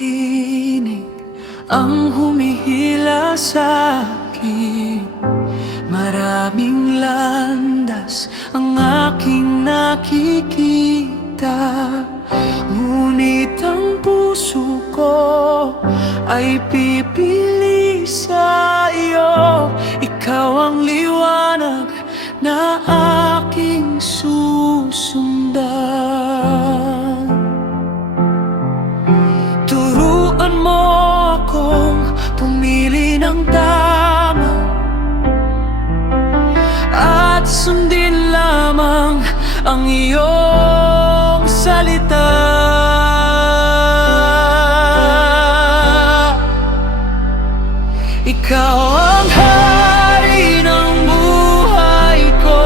tinig ang humihila sa'kin. Maraming landas ang aking nakikita, ngunit ang puso ko ay pipili sa iyo. Ikaw ang liwanag na aking susundan. Turuan mo akong pumili ng tama at sundin lamang ang iyong salita. Ikaw ang hari ng buhay ko,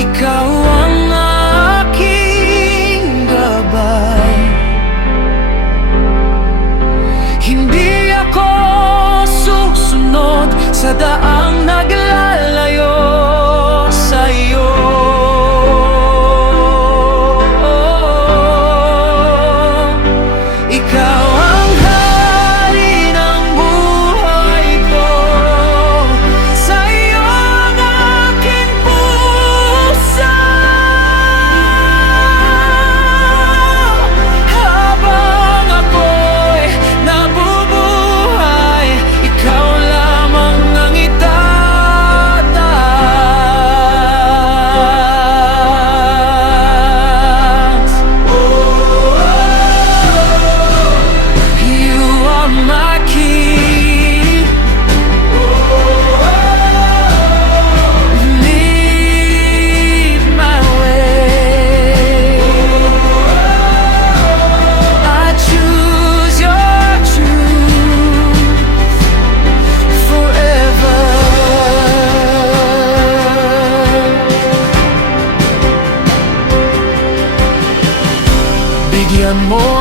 ikaw ang aking gabay. Hindi ako susunod sa daang naglalayo sa iyo. Ikaw ang hari ng buhay ko, sa iyo ang aking puso. Habang ako'y nabubuhay, ikaw lamang ang itataas. You are my king. Lead my way. I choose your truth forever. Bigyan mo